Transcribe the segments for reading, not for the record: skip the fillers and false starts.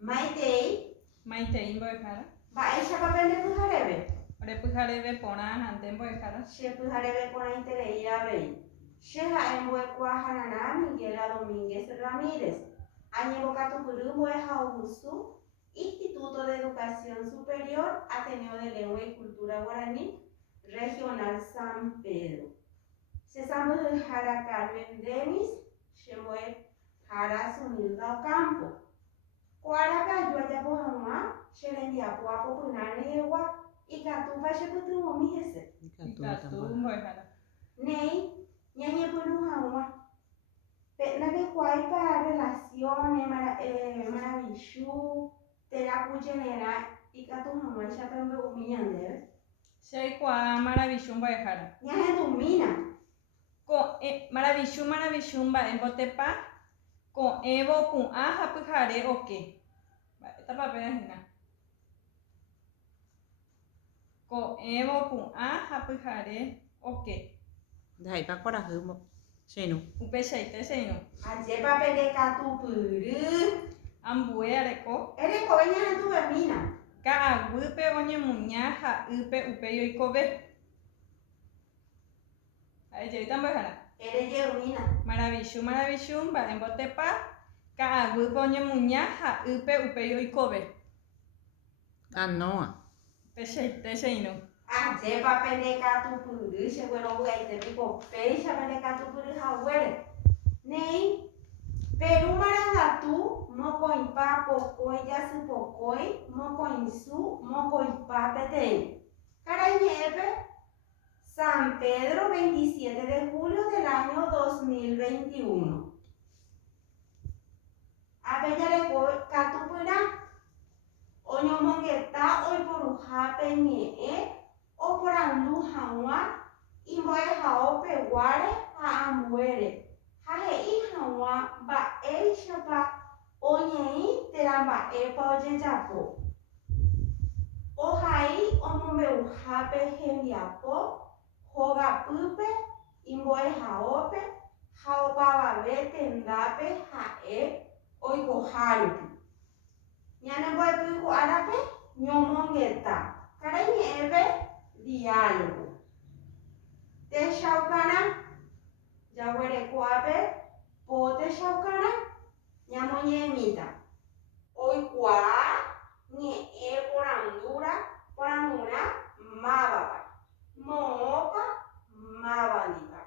Maitei. Maitei mbo'ehára. Mba'éichapa nde pyhareve. Repyhareve porã ahánte mbo'ehára. Chepyhareve porã iterei avei. Che ha'e mbo'ekuaahararã Miguel Domínguez Ramírez. Añembokatupyry mbo'ehaogusu Instituto de Educación Superior Ateneo de Lengua y Cultura Guaraní Regional San Pedro. Chesãmbyhyhára Carmen Denis, chembo'ehára Sonilda Ocampo. Ko'árape aju ajapo hag̃ua che rembiapo apopyna rehegua ikatúpa chepytyvõmi hese. Ikatu mbo'ehára. Néi ñañepyrũ hag̃ua. Ndaikuaái para relaciones maravichu terakujererã ikatu hag̃uáichape mbe'umi ñandéve. Cheikuaa maravichu mbo'ehára. Ñahendumína. Maravichu mba'e mbotepa ko'ẽvo pu'ã ha pyhare oke. Mba'étapapehína. Ko'ẽvo pu'ã ha pyhare oke. Ndaha'éipa kuarahy chénu. Upeichaite chénu. Ajépape ndekatupyry. Ambue areko. Erekove ñahenduvemína. Ka'aguýpe oñemuña ha'ýpe upéi oikove. Ha'ejeýta mbo'ehára. Erejeýmína. Maravichu mba'e mbotepa ka'aguýpe oñemuña ha'ýpe upéi oikove. Canoa. Upeichaite chéinu. Ajépape ndekatupyry cheguerovy'aitépiko péichape ndekatupyryhaguére. Néi Peru marangatu mokõipa pokõi jasypokõi mokõisu mokõipa peteĩ. Karai ñe'ẽpe San Pedro 27 de julio del año 2021. Ápe jareko katupyrã oñomongeta oiporuhápe ñe'ẽ oporandu hag̃ua imbo'ehaópeguáre ha ambuére. Ha he'i hag̃ua mba'éichapa oñe'ẽ térãmba'épa ojejapo. Ohai omombeuhápe hembiapo hogapýpe imbo'ehaópe ha opavave tendápe ha'e oikohárupi. Ñanembo'epy ko'árape ñomongeta. Karai ñe'ẽpe diálogo. Techaukarã jaguereko'ápe po techaukarã ñamoñe'ẽmíta. Oikuaa ñe'ẽ porãrũra mávapa. Moõpa mávandípa.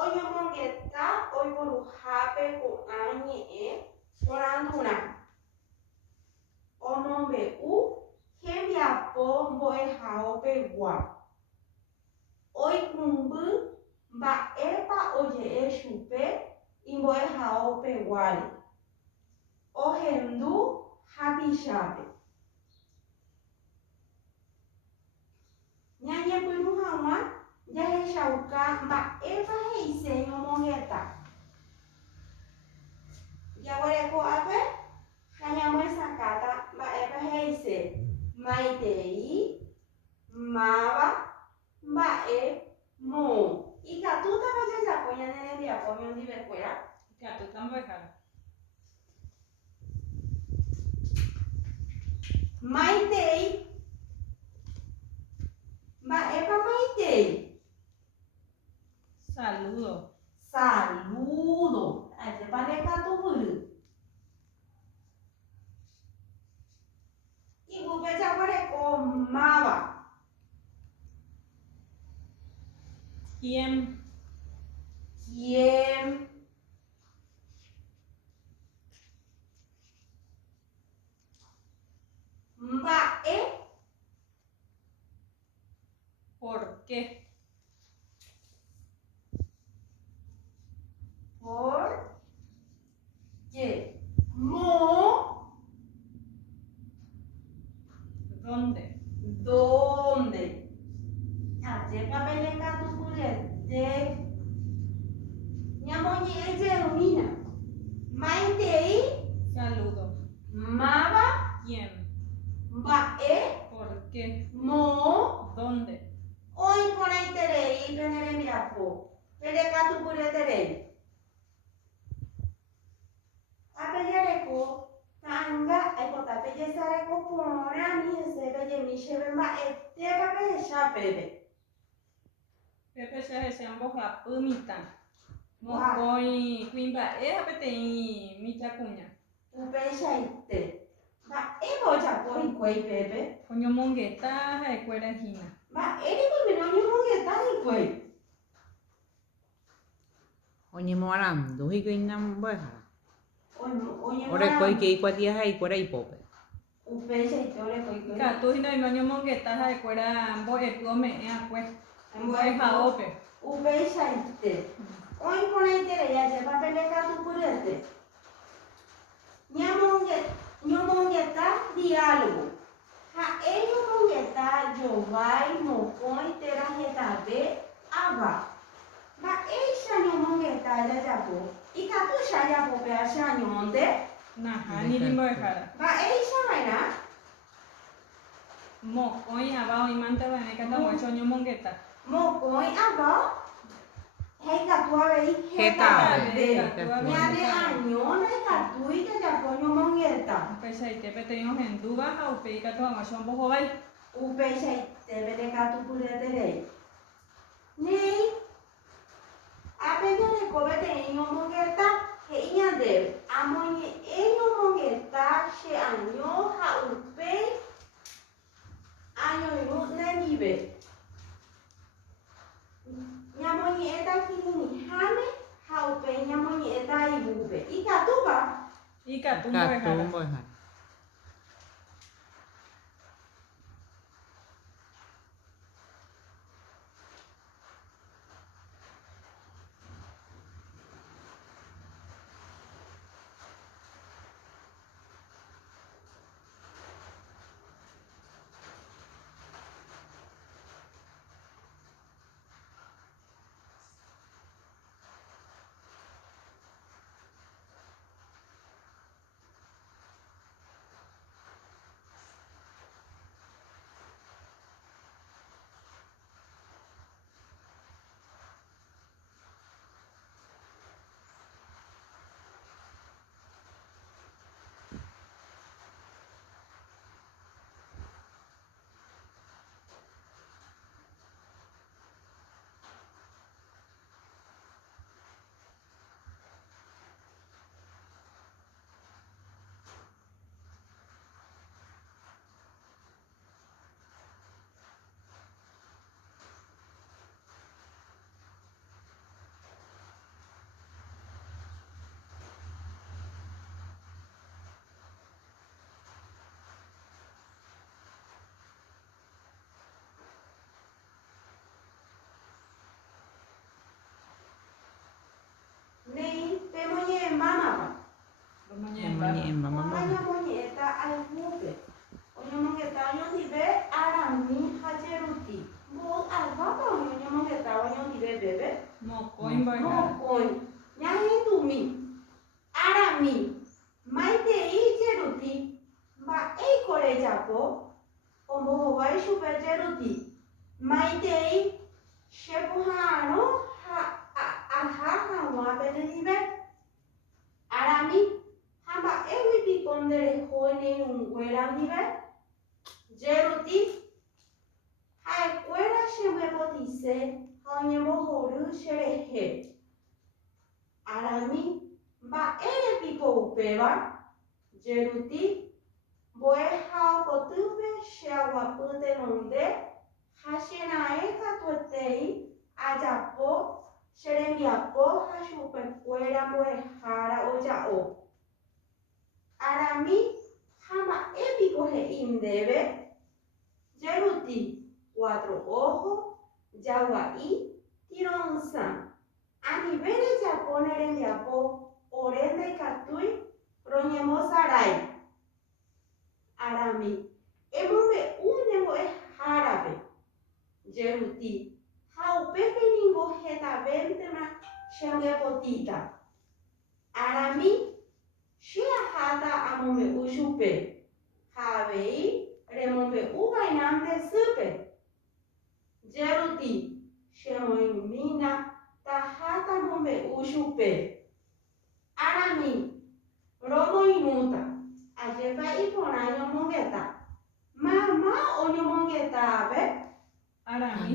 Oñomongeta oiporuhápe ko'ã ñe'ẽ porãrũra. Omombe'u hembiapo mbo'ehaópegua. Oikũmby mba'épa oje'e chupe imbo'ehaópeguáre. Ohendu hapichápe. Ñañepyrũ hag̃ua jahechauka mba'épa he'ise ñomongeta. Jaguereko'ápe ha ñamoesakáta mba'épa he'ise maitei, máva, mba'e, moõ. Ikatútapa jajapo ñane rembiapo ñandivekuéra. Ikatúta mbo'ehára. Maitei. Mba'épa maitei. Saludo. Saludo. Ajépa ndekatupyry. Iguype jaguereko máva. ¿Quién? ¿Quién? Mba'e. ¿Por qué? ¿Por qué? Mo. ¿Dónde? ¿Dónde? Ajépape ndekatupyryete. Ñamoñe'ẽjeýmína. Maitei. Saludo. Máva. ¿Quién? Mba'e. ¿Por qué? Mo. ¿Dónde? Oiporãiterei pene rembiapo. Pendekatupyreterei. Ápe jareko pora mi hesebe je mi shebe mba'ete vapehecha pépe. Pépe chehechembohapy mitã. Mokõi kuimba'e ha peteĩ mitãkuña. Upeichaite. Mba'épa ojapo hikuái pépe. Oñomongeta ha'ekuéra hína. Mba'ériko oimína oñomongeta hikuái. Oñemoarandu hikuína mbo'ehára. Oñemoarandu. Orekóike ikuatia ha'ekuéra ipópe. Upeichaite orekóike. Katuhína oime oñomongeta ha'ekuéra mbo'epy ome'ẽ akue. Mbo'ehaópe. Upeichaite. Oiporãiterei ajépa pendekatupyryete. Ñomongeta diálogo. Ha'e ñomongeta jovái, mokõi, térã hetave, ava. Mba'éicha ñomongeta jajapo. Ikatúicha ajapópe achañónte. Nahániri mbo'ehára. Mba'éichag̃uairã. Mokõi ava oĩmanteva'erã katu'ãg̃uáicha oñomongeta. Mokõi ava. Heikatu avei Hetave. Ñane añõ ndaikatúi jajapo ñomongeta. Upeichaite peteĩ ohendúva ha upéi katu'ãg̃uáicha ombohovái. Upeichaite pendekatupyryeterei. Néi apeñareko peteĩ ñomongeta he'i ñandéve. Amoñe'ẽ ñomongeta che añõ ha upéi añoirũ nendive. Ñamoñe'ẽta kirirĩháme ha upéi ñamoñe'ẽta ivúpe. Ikatúpa. Ikatu Katu mbo'ehára. mbo'ehára. Néi pemoñe'ẽmbámapa. Oñemoñe'ẽmbámapa. Oñamoñe'ẽta ayvúpe. Oñomongeta oñondive arami ha jeruti. Mbo'y alvápa oñomongeta oñondive pépe. Mokõi mbo'ehára. Mokõi. Ñahetũmi. Arami. Maitei jeruti. Mba'éiko rejapo ombohovái chupe jeruti. Maitei chepohãrõ ha aha hag̃ua penendive. Arami ha mba'éguipiko ndereho neirũnguéra ndive. Jeruti ha'ekuéra chembo'epotĩse ha oñembohory cherehe. Arami mba'érepiko upéva. Jeruti mbo'ehaopotýpe cheaguapy tenonde ha chera'ẽ katuetéi ajapo cherembiapo ha chupekuéra mbo'ehára oja'o. Arami ha mba'épiko he'i ndéve. Jeruti cuatro ojos, jagua''y, tironza. Anive rejapo nerembiapo ore ndaikatúi roñembosarái. Arami emombe'u ñembo'ehárape. Jeruti ha upépe niko hetavéntema chembo'epotĩta. Arami che aháta amombe'u chupe ha avei remombe'úva'erã ndesýpe. Jeruti chemoirũmína taháta mombe'u chupe. Arami romoirũta ajépa iporã ñomongeta.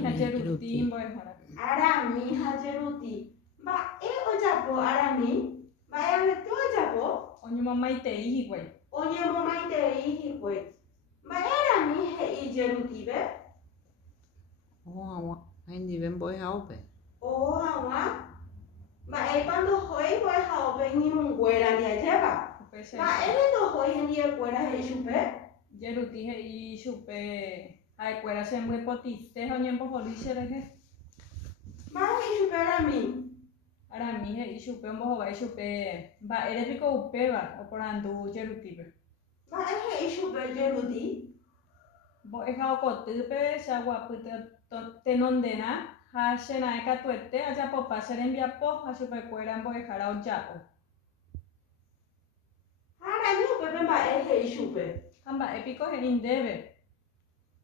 hija Jeruti, voy a dejar. Arami hajeruti. Ba ojapo arami. Ba ame tu ojapo. Oye, mamá y te dije, güey. Oye mamá te ihi kwe. Ba arami he jeruti be. Oh, hindi ben boy haupe. Oh hawa. Ba pando hoi boy hao be ni mun gwera ni ajeba. Ba do hoi ni gwera he shupe. Jeruti, y supe. Ay, cuera se muy potiste, oye, en poco dice de que. Ba he shupe arami. Ahora mi hija y supe un poco, va y supe. Va, eres pico upe, va, o por andu Jeruti, ve. Ba he shupe jeruti. Vos es kao kotupe, se agua te nondena, ha shena eka tuete, allá popa se envía po, ha supe cuera, vos es jara o ya. Arami upe be ba he shupe. Hamba, épico es indebe.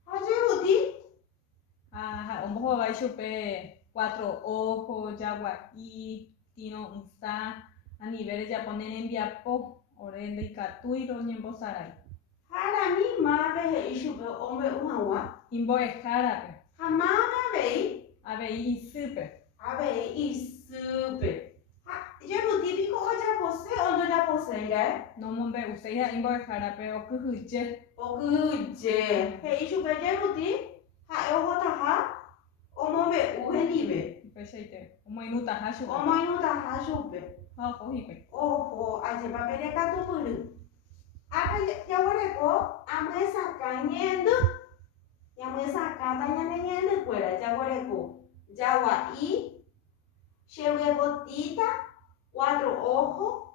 Hajeruti. Ah, un poco va y supe 4 ojos, yagua y tino un sa, a niveles ya ponen envía po, orende y catuiro, ni en bosarai. Arami ma be he shupe ombe uhawa. Imbo es jara, Hama be. a ver, y supe. Abe isupe. Ha, jeruti biko oja pose ondo ja pose ga. No mombe, usted ya imbo es jara, pero que huye. Okuje. He isupe jeruti. Ha oho ta ha. Omombe uhelibe. Peseite, un minuto, ha supe. Omainu ta ha supe. Ha cogipe. Oho, aje babere ka tu puru. Abe yawore ko amesa kanyendo. Yamesa katanya nengendo kwera yawore ko. Yawa y chewe botita, 4 ojos,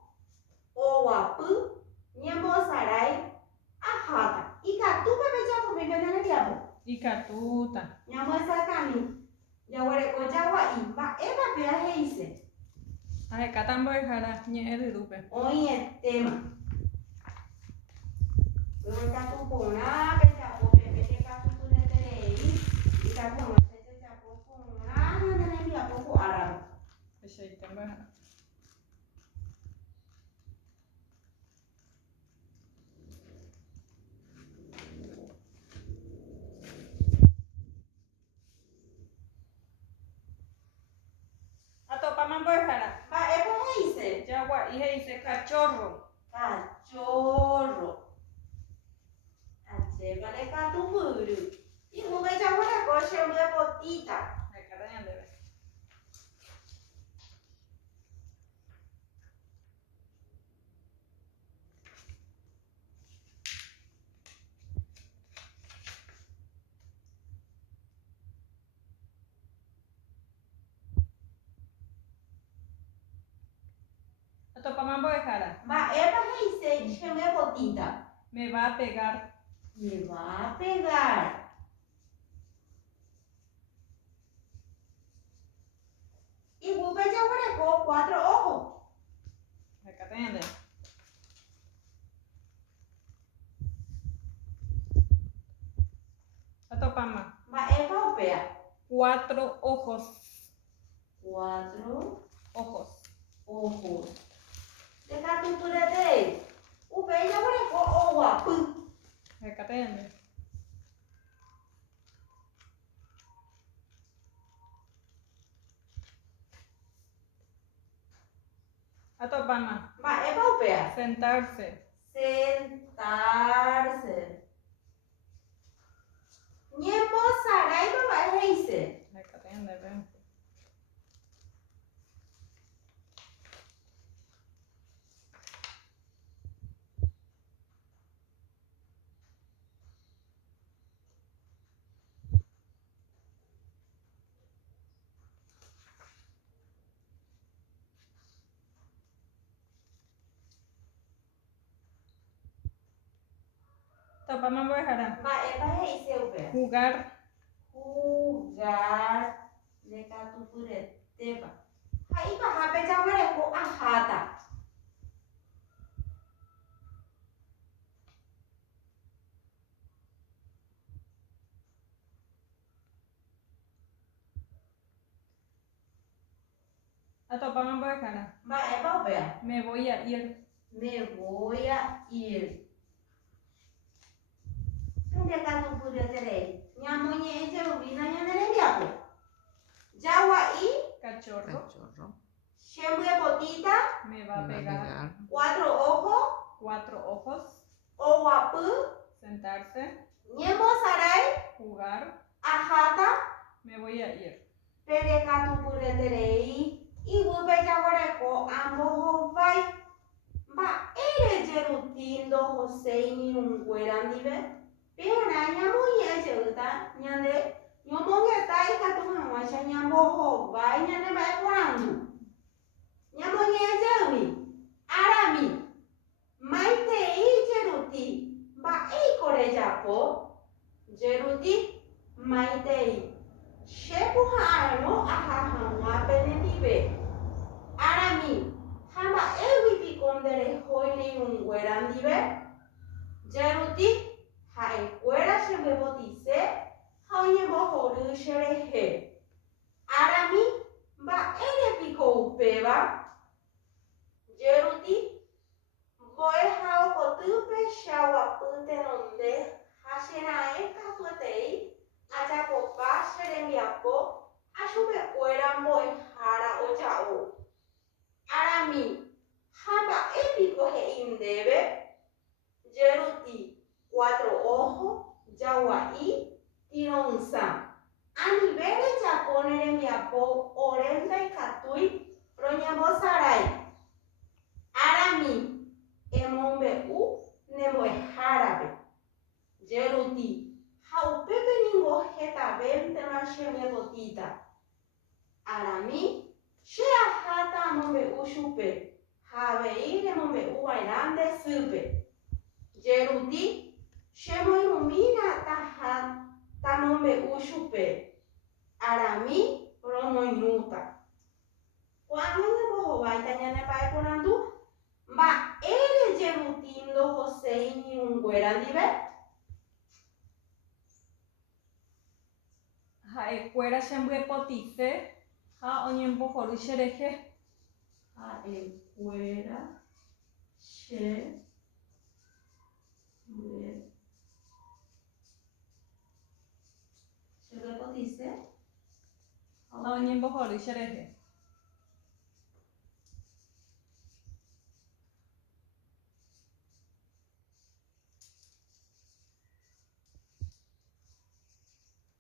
owapu, nyemo sarai, ajata. Y catu bebe chapo bebe nene diabo. Y catuta. Nyamo sakami. Yawere ko yawa y ba eba bea heise. Ay, catambo es jara, ni es de dupe. Oye tema. Bebe catu pona, be chapo bebe te catu tunete y catu no se chapo pona, nene diabo ko arabo. Peseite, en jara. Atopa mambo es jara. Ba eba heise. Yagua, y dice cachorro. Cachorro. Vale catu puru. Y muge yawere ko chewe botita. Ay, catañan debe. Atopa mambo es jara. Ba eba heise chewe botita. Me va a pegar. Me va a pegar. Y muge yawere ko 4 ojos. Ay, catañan debe. Atopa ma. Ba eba opea. 4 ojos. 4 Ojos. ojos. De catu purete. Upe yawere ko owapu. Ay, catañan debe. Atopa ma. Ba eba opea. Sentarse. Sentarse. Nyembo sarai ba heise. Ay, catañan debe. Atopa mambo es jara. Ba eba heise opea. Jugar. Jugar de catu purete ba. Hai ba hape jawere ko ahata. Atopa mambo es jara. Ba eba opea. Me voy a ir. Me voy a ir. De catu purete. ñamoñe'ẽ jeruvína ñane rembiapo. Jagua'i Cachorro. Cachorro. chembyepotĩta Me va a Me va a pegar. pegar. 4 ojos. 4 ojos. Oguapy Sentarse. ñembosarái Jugar. aháta Me voy a ir. perekatupyreterei iguýpe jaguareko ambohovái. Mba'ére rutĩ ndohoséi iñirũnguéra ndive. Péra ñamoñe'ẽ jeýta ñande ñomongetã ikatu hag̃uáicha ñambohovái ñane mba'eporandu. Ñamoñe'ẽ jeými arami maitei jerutĩ mba'éiko rejapo jerutĩ maitei chepuha'ãrõ aha hag̃ua penendive arami ha mba'éguipiko nderehói reirũnguéra ndive jerutĩ ha'ekuéra chembyepotĩse ha oñembohory cherehe arami mba'érepiko upéva jerutĩ mbo'eha okotýpe cheaguapy tenonde ha chera'ẽ katuetei ajapopa cherembiapo ha chupekuéra mbo'ehára oja'o arami ha mba'épiko he'i ndéve jerutĩ 4 ojos jagua'i tiro'ysã anive rejapo nerembiapo ore ndaikatúi roñembosarái arami emombe'u nembo'ehárape jerutĩ ha upépe niko hetavéntema chembyepotĩta arami che aháta amombe'u chupe ha avei remombe'uva'erã nde sýpe jerutĩ chemoirũmína taha tamombe'u chupe arami romoirũta. Kua'ã ñembohováita ñane mba'eporandu mba'ére jerutĩ ndohoséi iñirũnguéra ndive. Ha'ekuéra chembyepotĩse ha oñembohory cherehe. Ha'ekuéra chembyepotĩse Ha oñembohory cherehe.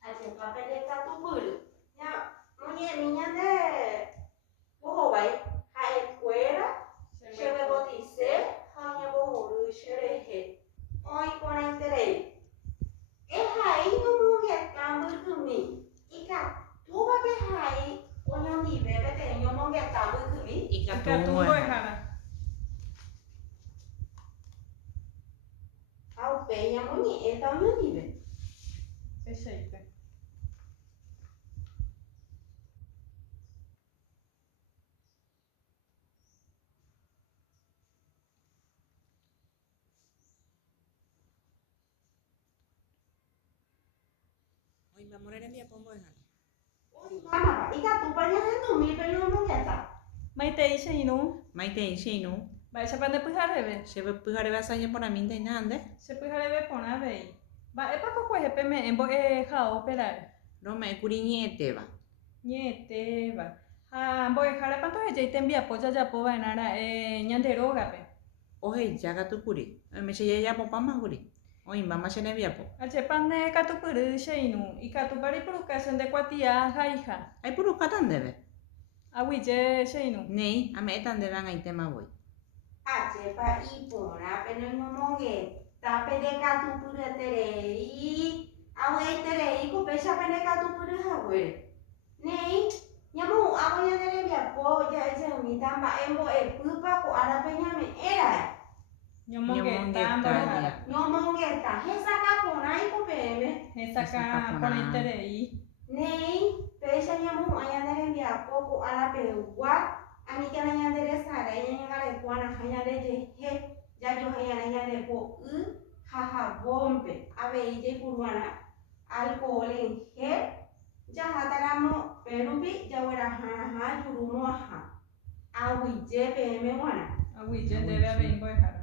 ajepa perekatupyry ñamoñe'ẽmi ñande mbohovái ha'ekuéra chembyepotĩse ha oñembohory cherehe oĩporãiterei ehai ñomongetã mbykymi ikatúvape hai oñondive peteĩ ñomongetã mbykymi Ikatu Ikatu mbo'ehára. ha upéi ñamoñe'ẽta oñondive. Peicheite. Oĩmbámo rembiapo mbo'ehára. Oĩmbámapa ikatúpa ñahendúmipe ñomongetã. Maitei che irũ. Maitei che irũ. Mba'éichapa ndepyhareve. Chepyhareve asañeporãmínteina nde. Chepyhareve porã avei. Mba'épako kuehepe me'ẽ mbo'ehaóperare. Rome'ẽkuri ñe'ẽtéva. Ñe'ẽtéva. Ha mbo'ehárapa ndohejei tembiapo jajapova'erã ra'e ñande rógape. Oheja katukuri. Chejajapopámakuri. Oĩmbáma che rembiapo. Ajépa nde katupyry che irũ. Ikatúpa reipuruka che nde kuatia haiha. Aipurukáta ndéve. Aguyje che irũ. Néi ame'ẽta ndéve ag̃aitémavoi. Ajépa iporãpe noñomongeta perekatupyreterei avy'aitereiko péicha perekatupyryhaguére. Néi ñamohu'ãvo ñande rembiapo ja'ejeýmita mba'embo'epýpa ko árape ñame'ẽra'e. Ñomongeta mbo'ehára. Ñomongeta hesakaporã iko peẽme. Hesaka porãiterei. Néi péicha ñamohu'ã ñande rembiapo ko árapegua aníkena ñande resarái ñañangarekuára ha ñandejehe jajohéi'arã ñande po'y ha havónpe avei jaipuru'arã alcohol en gel jahátaramo pérupi jaguerahãrãha jurumóaha aguyje peẽme g̃uarã. Aguyje ndéve avei mbo'ehára.